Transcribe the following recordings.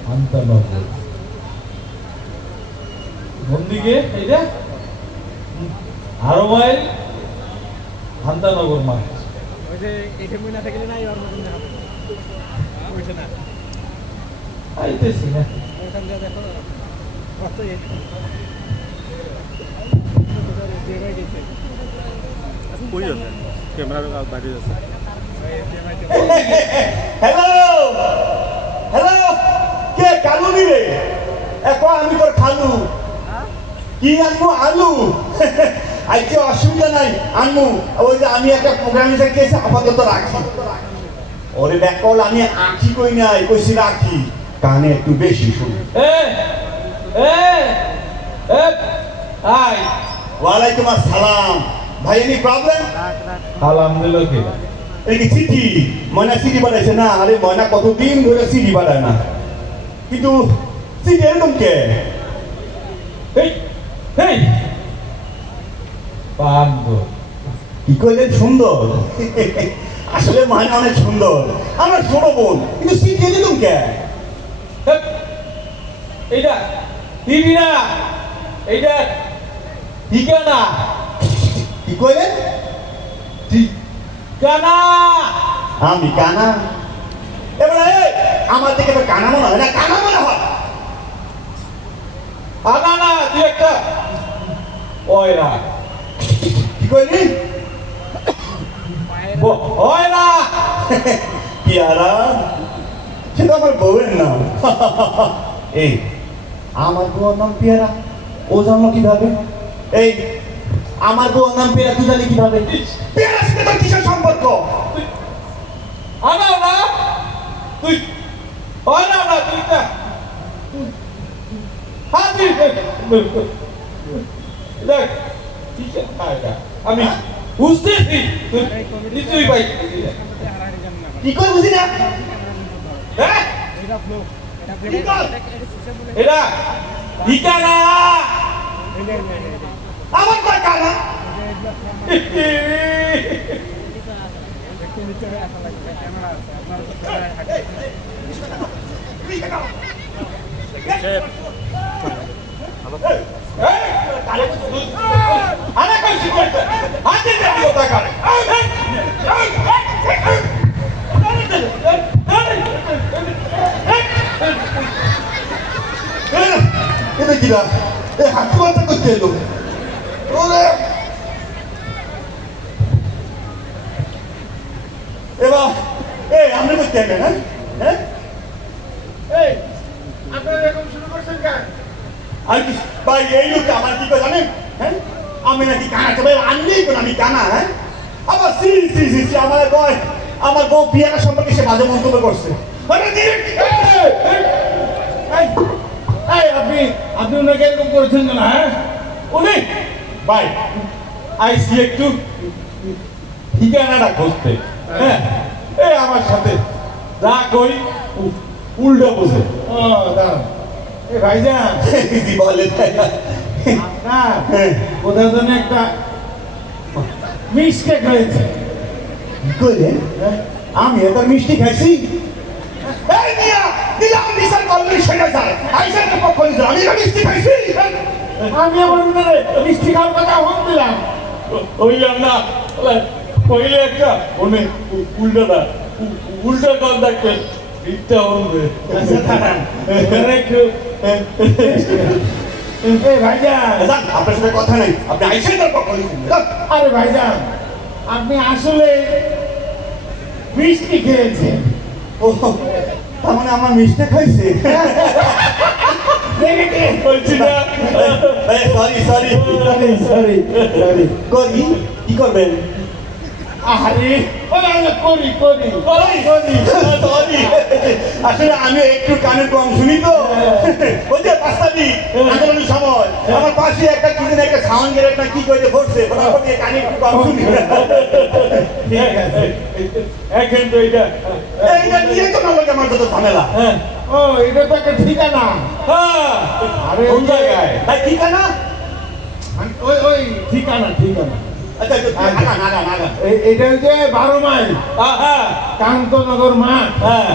শান্তনগর কোন দিকে এইটা আরো মাইল শান্তনগর মাঠ ওই যে এটা মনে থাকলে নাই আর মতন দেখাবো ওইটা না আইতেছি না ওইখান দিয়ে দেখো কত কই আছে ক্যামেরার বাইরে আছে হ্যালো হ্যালো কে কালু নিবে এখন আমি তোর খালু কি আনবো আলু আজকে অসুবিধা নাই আনবো ওই যে আমি একটা প্রোগ্রামে গেছি আপাতত রাখি ওরে দেখল আমি আঁখি কই নাই কইছি রাখি কানে একটু বেশি শুনি এ এ এ আই ওয়ালাইকুম আসসালাম ভাই এনি প্রবলেম আলহামদুলিল্লাহ কি এই কি চিঠি ময়না চিঠি পাঠাইছে না আরে ময়না কতদিন ধরে চিঠি পাঠায় না কিন্তু চিঠি এরকম কে এই এই পান্ডো কি কইলেন সুন্দর আসলে ময়না অনেক সুন্দর আমার ছোট বোন কিন্তু চিঠি এরকম কে এইটা টিভি না এইটা ঠিকানা কি কইলেন ঠিকানা আমি কানা এবারে আমার দিকে তো কানা মনে হয় না কানা মনে হয় আনা না তুই একটা ওয়রা কি কইলি ওয়রা পিয়ারা সেটা আমার বউয়ের নাম এই আমার বউর নাম পিয়ারা ও জানলো কিভাবে এই আমার বউর নাম পিয়ারা তুই জানি কিভাবে পিয়ারার সাথে তোর কিসের সম্পর্ক আনা না তুই ওয়রা না তুই না হাতি দেখ ঠিক আছে আমি বুঝতেছি তুই ভাই কি কই বুঝি না হ্যাঁ এটা ফ্লো এটা কি কর? এটা ঠিকানা আমার কয় কানা আরে কইছি কইতে হাতে দেখি ওটা করে এটা কি না এ হাতি মাথা করতে এলো ওরে এবার এই আমরা করতে এলেন হ্যাঁ হ্যাঁ এই আপনারা এরকম শুরু করছেন কেন আর কি ভাই এই লোকটা আমার কি করে জানেন হ্যাঁ আমি নাকি কানা তবে আনলেই কোন আমি কানা হ্যাঁ আবার সি সি সি সি আমার বউ পিয়ারা সম্পর্কে সে বাজে মন্তব্য করছে মানে আপনি ওনাকে এরকম করেছেন না হ্যাঁ উনি ভাই আইসি একটু ঠিকানাটা খুঁজতে হ্যাঁ এই আমার সাথে যা কই উল্টো বুঝে ও দাঁড়ান এই ভাইজান জি বলে তাই না আপনার হ্যাঁ কোথাও যেন একটা মিসটেক হয়েছে কি কইলেন আমি এত মিষ্টি খাইছি এই মিয়া দিলাম বিচার করলে সেটা যায় আইসা তো পক্ষ নিতে আমি এটা মিষ্টি খাইছি আমি আমার ভিতরে মিষ্টি খাওয়ার কথা হন দিলাম ওইলাম না কইলে একটা উনি উল্টোটা উল্টো কল দেখবেন ইচ্ছা হবে আচ্ছা দাঁড়ান এখানে একটু এই ভাইজান যান আপনার সাথে কথা নাই আপনি আইসা তো পক্ষ নিতে আরে ভাইজান আপনি আসলে মিষ্টি খেয়েছেন ও তার মানে আমার মিষ্টি খাইছে বলছি না sorry sorry sorry sorry sorry করি কি করবেন আরে ওরা করি করি সরি আসলে আমি একটু কানে কম শুনি তো ওই যে পাঁচটালি আন্দোলনের সময় আমার পাশে একটা কি যেন একটা সাউন্ড গেট না কি করে পড়ছে ফটাফট দিয়ে কানে একটু কম শুনি ঠিক আছে এখন তো এটা এইটা নিয়ে তো না লাগে আমার যত ঝামেলা হ্যাঁ ও এটা তো একটা ঠিকানা হ্যাঁ আরে কোন জায়গায় তাই ঠিক না ওই ওই ঠিকানা ঠিকানা আচ্ছা নাগা নাগা নাগা এটা হচ্ছে 12 মাইল হ্যাঁ কান্তনগর মাঠ হ্যাঁ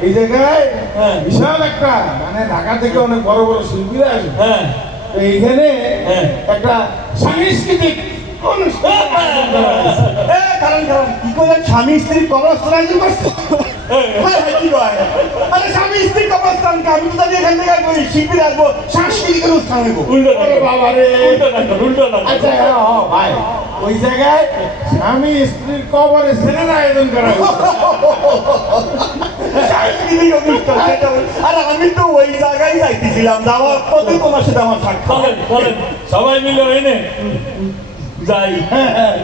এই জায়গায় হ্যাঁ। বিশাল একটা মানে ঢাকা থেকে অনেক বড় বড় শিল্পীরা আসবে হ্যাঁ তো এইখানে হ্যাঁ। একটা সাংস্কৃতিক অনুষ্ঠান আয়োজন করা হয়েছে। কারণ কি করে স্বামী স্ত্রীর কবরস্থান আয়োজন করছে কি কয় আরে স্বামী স্ত্রীর কবরস্থান আমি তো জানি এখান থেকে ওই শিল্পীরা আসবো সাংস্কৃতিক অনুষ্ঠান হইব উল্টো ওরে বাবা রে। উল্টো না আচ্ছা হ্যাঁ, ভাই ওই জায়গায় স্বামী স্ত্রীর কবরে ছেলের আয়োজন করা হয়েছে। সাংস্কৃতিক অনুষ্ঠান সেটা আরে আমি তো ওই জায়গায় যাইতেছিলাম যাওয়ার পথে তোমার সাথে আমার সাক্ষাৎ চলেন চলেন সবাই মিলে এনে যাই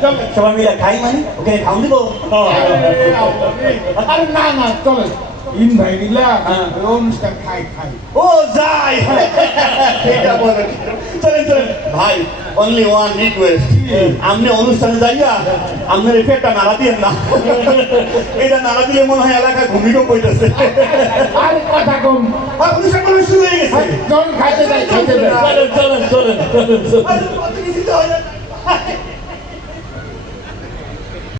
চল। সবাই মিলে খাই মানে ওখানে খাওয়ান দিব আরে না না চলে ইনভাইট দিলা ওই অনুষ্ঠান খাই খাই ও যাই এটা বলে চলেন চলেন ভাই অনলি ওয়ান রিকোয়েস্ট আপনি অনুষ্ঠানে যাইয়া আপনার এফেক্টটা নাড়া দিয়েন না এটা নাড়া দিলে মনে হয় এলাকায় ভূমিকম্প হইতেছে আরে কথা কম আর অনুষ্ঠান মনে হয় শুরু হয়ে গেছে চল খাইতে যাই খাইতে যাই চলেন চলেন চলেন চলেন চলেন আরে, কত কিছু তো হয় না।